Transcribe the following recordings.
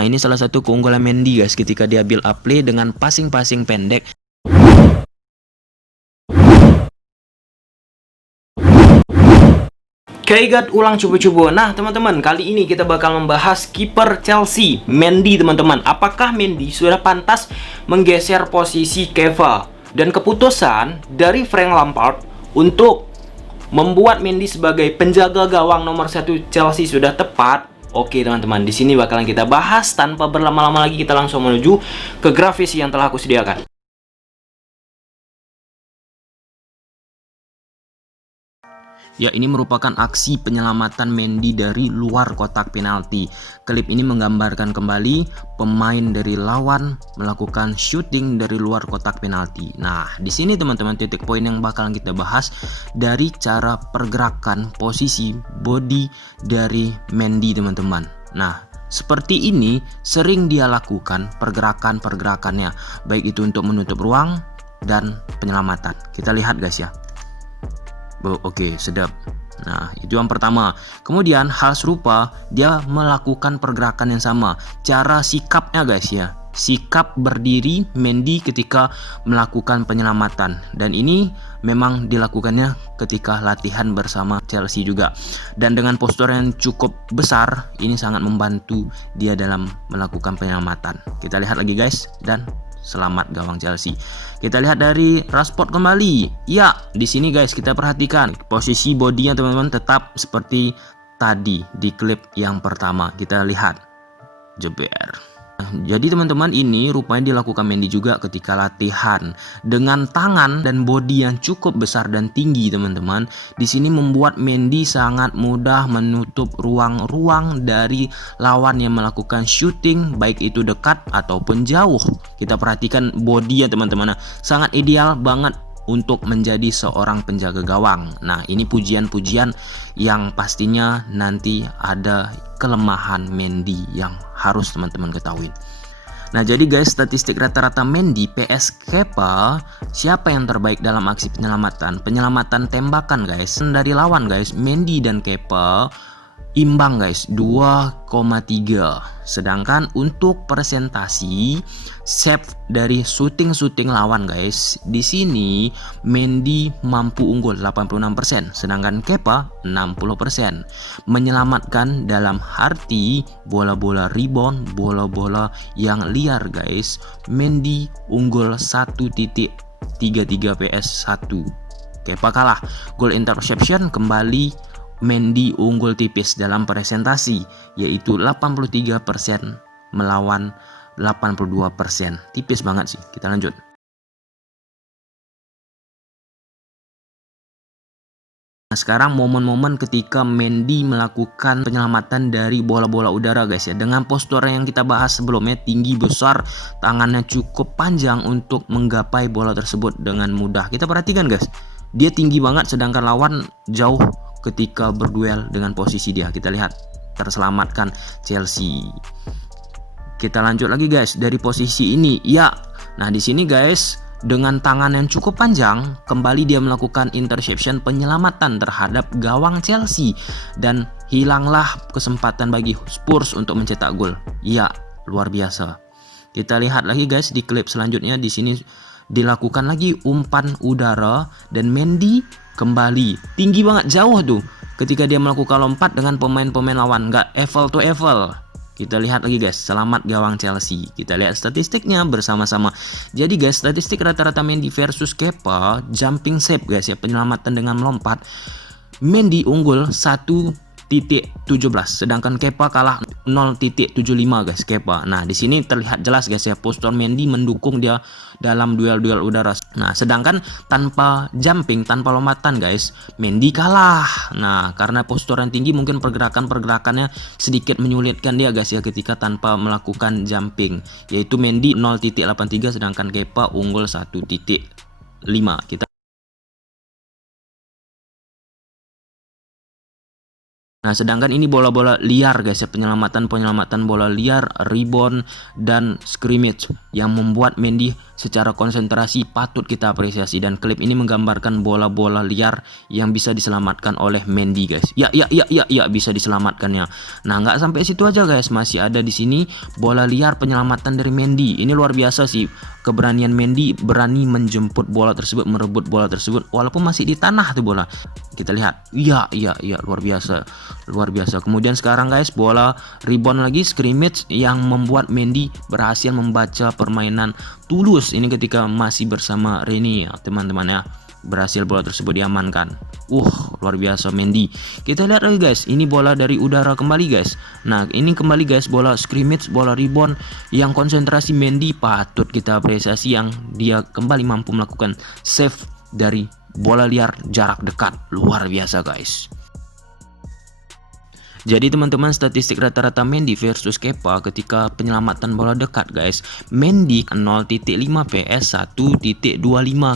Nah, ini salah satu keunggulan Mendy guys ketika dia build up play dengan passing-passing pendek. Kaigat ulang coba-coba. Nah teman-teman, kali ini kita bakal membahas kiper Chelsea, Mendy teman-teman. Apakah Mendy sudah pantas menggeser posisi Keva? Dan keputusan dari Frank Lampard untuk membuat Mendy sebagai penjaga gawang nomor 1 Chelsea sudah tepat. Oke teman-teman, di sini bakalan kita bahas. Tanpa berlama-lama lagi, kita langsung menuju ke grafis yang telah aku sediakan. Ya, ini merupakan aksi penyelamatan Mendy dari luar kotak penalti. Klip ini menggambarkan kembali pemain dari lawan melakukan shooting dari luar kotak penalti. Nah, di sini teman-teman titik poin yang bakalan kita bahas dari cara pergerakan posisi body dari Mendy teman-teman. Nah, seperti ini sering dia lakukan pergerakan-pergerakannya, baik itu untuk menutup ruang dan penyelamatan. Kita lihat guys ya. Oke, sedap. Nah, itu yang pertama. Kemudian hal serupa dia melakukan pergerakan yang sama. Cara sikapnya guys ya. Sikap berdiri Mendy ketika melakukan penyelamatan. Dan ini memang dilakukannya ketika latihan bersama Chelsea juga. Dan dengan postur yang cukup besar, ini sangat membantu dia dalam melakukan penyelamatan. Kita lihat lagi guys, dan selamat gawang Chelsea. Kita lihat dari Rashford kembali. Ya, di sini guys kita perhatikan posisi bodinya teman-teman tetap seperti tadi di klip yang pertama. Kita lihat. Jeber. Jadi teman-teman, ini rupanya dilakukan Mendy juga ketika latihan dengan tangan dan body yang cukup besar dan tinggi teman-teman. Di sini membuat Mendy sangat mudah menutup ruang-ruang dari lawan yang melakukan shooting, baik itu dekat ataupun jauh. Kita perhatikan body ya teman-teman, sangat ideal banget untuk menjadi seorang penjaga gawang. Nah, ini pujian-pujian yang pastinya nanti ada kelemahan Mendy yang harus teman-teman ketahui. Nah, jadi guys, statistik rata-rata Mendy PS Kepa, siapa yang terbaik dalam aksi penyelamatan? Penyelamatan tembakan guys. Dari lawan guys, Mendy dan Kepa imbang guys, 2,3. Sedangkan untuk presentasi save dari shooting lawan guys, di sini Mendy mampu unggul 86%, sedangkan Kepa 60%. Menyelamatkan dalam arti bola-bola rebound, bola-bola yang liar guys, Mendy unggul 1.33 PS1. Kepa kalah. Goal interception kembali Mendy unggul tipis dalam presentasi, yaitu 83% melawan 82%. Tipis banget sih. Kita lanjut. Nah, sekarang momen-momen ketika Mendy melakukan penyelamatan dari bola-bola udara guys ya. Dengan postur yang kita bahas sebelumnya, tinggi besar, tangannya cukup panjang untuk menggapai bola tersebut dengan mudah. Kita perhatikan guys, dia tinggi banget sedangkan lawan jauh ketika berduel dengan posisi dia. Kita lihat, terselamatkan Chelsea. Kita lanjut lagi guys dari posisi ini. Ya, nah di sini guys dengan tangan yang cukup panjang kembali dia melakukan interception, penyelamatan terhadap gawang Chelsea, dan hilanglah kesempatan bagi Spurs untuk mencetak gol. Ya, luar biasa. Kita lihat lagi guys di klip selanjutnya. Di sini dilakukan lagi umpan udara dan Mendy kembali tinggi banget, jauh tuh ketika dia melakukan lompat dengan pemain-pemain lawan, nggak Eiffel to Eiffel. Kita lihat lagi guys, selamat gawang Chelsea. Kita lihat statistiknya bersama-sama. Jadi guys, statistik rata-rata Mendy versus Kepa, jumping save guys ya, penyelamatan dengan melompat, Mendy unggul 1.17, sedangkan Kepa kalah 0.75 guys Kepa. Nah, di sini terlihat jelas guys ya, postur Mendy mendukung dia dalam duel-duel udara. Nah, sedangkan tanpa jumping, tanpa lompatan guys, Mendy kalah. Nah, karena postur yang tinggi mungkin pergerakannya sedikit menyulitkan dia guys ya ketika tanpa melakukan jumping, yaitu Mendy 0.83 sedangkan Kepa unggul 1.5. Kita Nah, sedangkan ini bola-bola liar guys ya, penyelamatan bola liar, rebound dan scrimmage yang membuat Mendy secara konsentrasi patut kita apresiasi, dan klip ini menggambarkan bola-bola liar yang bisa diselamatkan oleh Mendy guys. Ya bisa diselamatkannya. Nah, nggak sampai situ aja guys, masih ada di sini bola liar penyelamatan dari Mendy. Ini luar biasa sih. Keberanian Mendy, berani menjemput bola tersebut, merebut bola tersebut walaupun masih di tanah tuh bola. Kita lihat. Iya, luar biasa. Luar biasa. Kemudian sekarang guys, bola rebound lagi, scrimmage yang membuat Mendy berhasil membaca permainan tulus. Ini ketika masih bersama Reni ya, teman-teman ya. Berhasil bola tersebut diamankan. Luar biasa Mendy. Kita lihat lagi guys, ini bola dari udara kembali guys. Nah, ini kembali guys, bola scrimmage, bola rebound yang konsentrasi Mendy patut kita apresiasi, yang dia kembali mampu melakukan save dari bola liar jarak dekat. Luar biasa guys. Jadi teman-teman, statistik rata-rata Mendy versus Kepa ketika penyelamatan bola dekat guys. Mendy 0.5 PS 1.25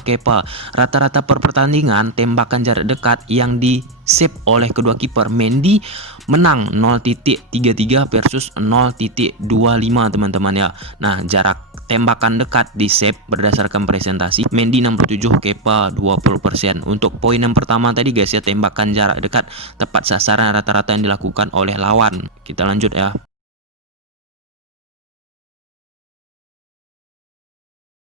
Kepa. Rata-rata per pertandingan tembakan jarak dekat yang di save oleh kedua kiper, Mendy menang 0.33 versus 0.25 teman-teman ya. Nah, jarak tembakan dekat di save berdasarkan presentasi Mendy 67, Kepa 20%. Untuk poin yang pertama tadi guys ya, tembakan jarak dekat tepat sasaran rata-rata yang dilakukan oleh lawan. Kita lanjut ya.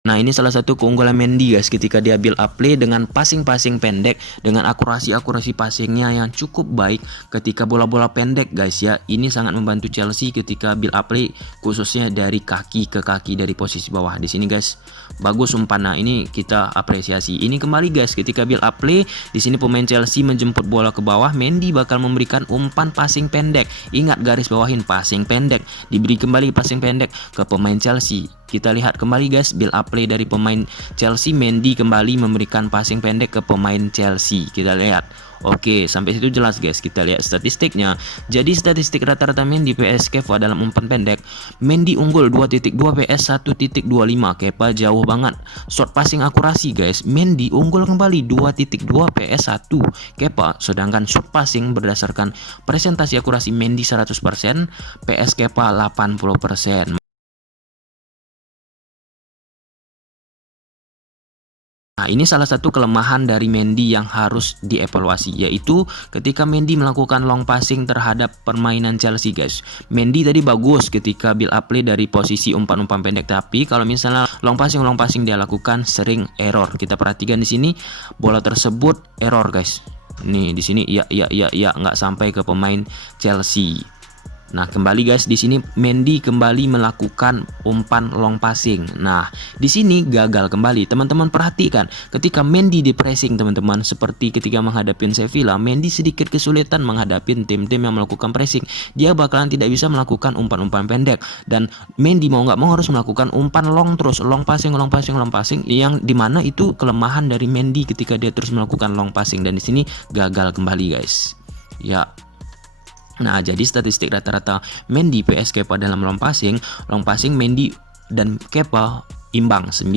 Nah, ini salah satu keunggulan Mendy guys, ketika dia build up play dengan passing-passing pendek, dengan akurasi passingnya yang cukup baik ketika bola-bola pendek guys ya. Ini sangat membantu Chelsea ketika build up play, khususnya dari kaki ke kaki dari posisi bawah. Di sini guys, bagus umpan. Nah, ini kita apresiasi. Ini kembali guys, ketika build up play, di sini pemain Chelsea menjemput bola ke bawah, Mendy bakal memberikan umpan passing pendek. Ingat, garis bawahin passing pendek. Diberi kembali passing pendek ke pemain Chelsea. Kita lihat kembali guys, build up play dari pemain Chelsea. Mendy kembali memberikan passing pendek ke pemain Chelsea. Kita lihat. Oke, sampai situ jelas guys. Kita lihat statistiknya. Jadi statistik rata-rata Mendy PS Kepa dalam umpan pendek, Mendy unggul 2.2 PS 1.25, Kepa jauh banget. Short passing akurasi guys, Mendy unggul kembali 2.2 PS 1 Kepa, sedangkan short passing berdasarkan presentasi akurasi Mendy 100%, PS Kepa 80%. Nah, ini salah satu kelemahan dari Mendy yang harus dievaluasi, yaitu ketika Mendy melakukan long passing terhadap permainan Chelsea guys. Mendy tadi bagus ketika build up play dari posisi umpan-umpan pendek, tapi kalau misalnya long passing dia lakukan sering error. Kita perhatikan di sini bola tersebut error guys. Nih di sini nggak sampai ke pemain Chelsea. Nah, kembali guys, di sini Mendy kembali melakukan umpan long passing. Nah, di sini gagal kembali. Teman-teman perhatikan, ketika Mendy di pressing teman-teman, seperti ketika menghadapi Sevilla, Mendy sedikit kesulitan menghadapi tim-tim yang melakukan pressing. Dia bakalan tidak bisa melakukan umpan-umpan pendek, dan Mendy mau nggak mau harus melakukan umpan long terus, long passing, yang dimana itu kelemahan dari Mendy ketika dia terus melakukan long passing, dan di sini gagal kembali guys. Ya. Nah, jadi statistik rata-rata Mendy PS Kepa dalam long passing Mendy dan Kepa imbang 9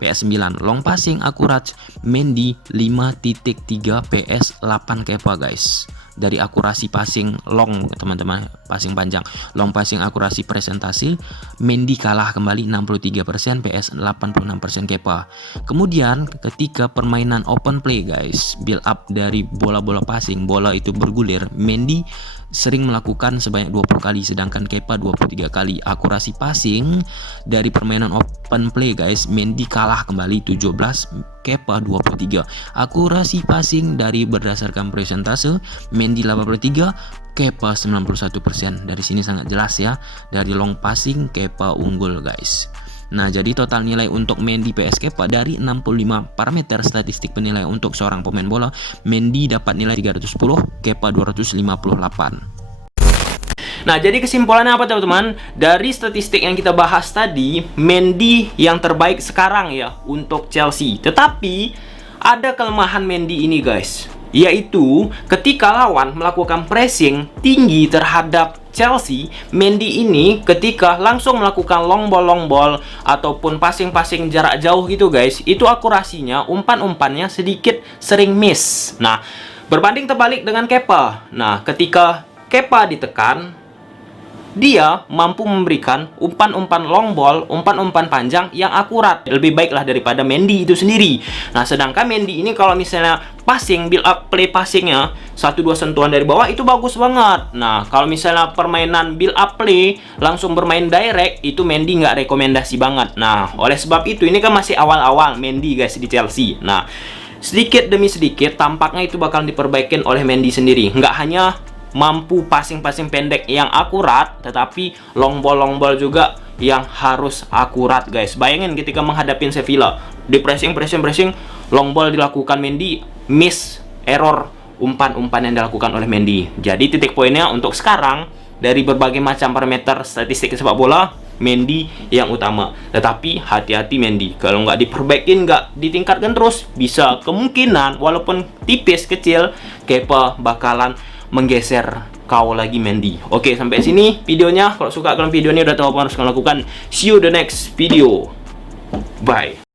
PS 9. Long passing akurat Mendy 5.3 PS 8 Kepa guys. Dari akurasi passing long teman-teman, passing panjang, long passing akurasi presentasi, Mendy kalah kembali 63% PS 86% Kepa. Kemudian ketika permainan open play guys, build up dari bola-bola passing, bola itu bergulir, Mendy sering melakukan sebanyak 20 kali, sedangkan Kepa 23 kali. Akurasi passing dari permainan open play guys, Mendy kalah kembali 17, Kepa 23. Akurasi passing dari berdasarkan presentase, Mendy 83, Kepa 91%. Dari sini sangat jelas ya, dari long passing Kepa unggul guys. Nah, jadi total nilai untuk Mendy PS Kepa dari 65 parameter statistik penilaian untuk seorang pemain bola, Mendy dapat nilai 310, Kepa 258. Nah, jadi kesimpulannya apa teman-teman? Dari statistik yang kita bahas tadi, Mendy yang terbaik sekarang ya untuk Chelsea. Tetapi ada kelemahan Mendy ini guys, yaitu ketika lawan melakukan pressing tinggi terhadap Chelsea, Mendy ini ketika langsung melakukan long ball ataupun passing jarak jauh gitu guys, itu akurasinya, umpan-umpannya sedikit sering miss. Nah, Berbanding terbalik dengan Kepa. Nah, ketika Kepa ditekan, dia mampu memberikan umpan-umpan long ball, umpan-umpan panjang yang akurat. Lebih baiklah daripada Mendy itu sendiri. Nah, sedangkan Mendy ini kalau misalnya passing, build up play passingnya 1-2 sentuhan dari bawah itu bagus banget. Nah, kalau misalnya permainan build up play langsung bermain direct, itu Mendy nggak rekomendasi banget. Nah, oleh sebab itu ini kan masih awal-awal Mendy guys di Chelsea. Nah, sedikit demi sedikit tampaknya itu bakal diperbaikin oleh Mendy sendiri. Nggak hanya mampu passing-passing pendek yang akurat, tetapi long ball juga yang harus akurat guys. Bayangin ketika menghadapin Sevilla, di pressing, long ball dilakukan Mendy, miss, error, umpan-umpan yang dilakukan oleh Mendy. Jadi titik poinnya untuk sekarang, dari berbagai macam parameter statistik sepak bola, Mendy yang utama. Tetapi hati-hati Mendy, kalau nggak diperbaikin, nggak ditingkatkan terus, bisa kemungkinan walaupun tipis kecil, Kepa bakalan menggeser kau lagi Mendy. Oke, sampai sini videonya. Kalau suka kalian video ini, udah tahu apa harus kalian lakukan. See you the next video. Bye.